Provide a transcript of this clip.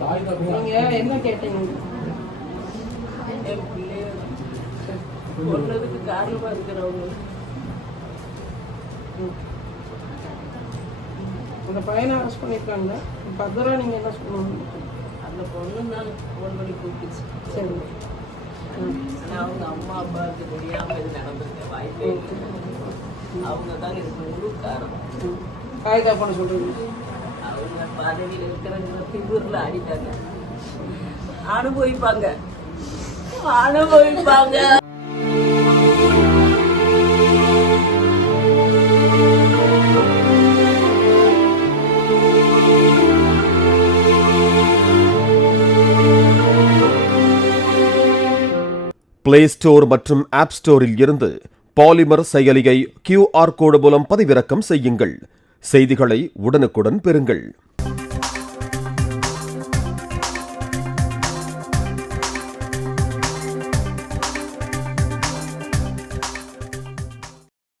நீங்க என்ன கேட்டீங்க? என் பிள்ளைய கொல்றதுக்கு காரணமா இருக்கிறவங்க. அந்த பையனை அரெஸ்ட் பண்ணியிருக்காங்க. ஃபர்தரா நீங்க என்ன சொல்லணும்? அந்த பொண்ணு நான் ஃபோன் பண்ணி கூப்பிட்டுச்சு. சரி. ஆனால் அவங்க அம்மா அப்பாவுக்கு தெரியாமல் இது நடந்திருக்க வாய்ப்பே இல்லை. அவங்க தான் இதுக்கு முழு காரணம். காய்கா பண்ண சொல்றீங்க. அவங்க பதவியில் இருக்கிற திமுறில் அடிட்டாங்க. அனுபவிப்பாங்க. பிளே ஸ்டோர் மற்றும் ஆப் ஸ்டோரில் இருந்து பாலிமர் செயலியை QR கோடு மூலம் பதிவிறக்கம் செய்யுங்கள். செய்திகளை உடனுக்குடன் பெறுங்கள்.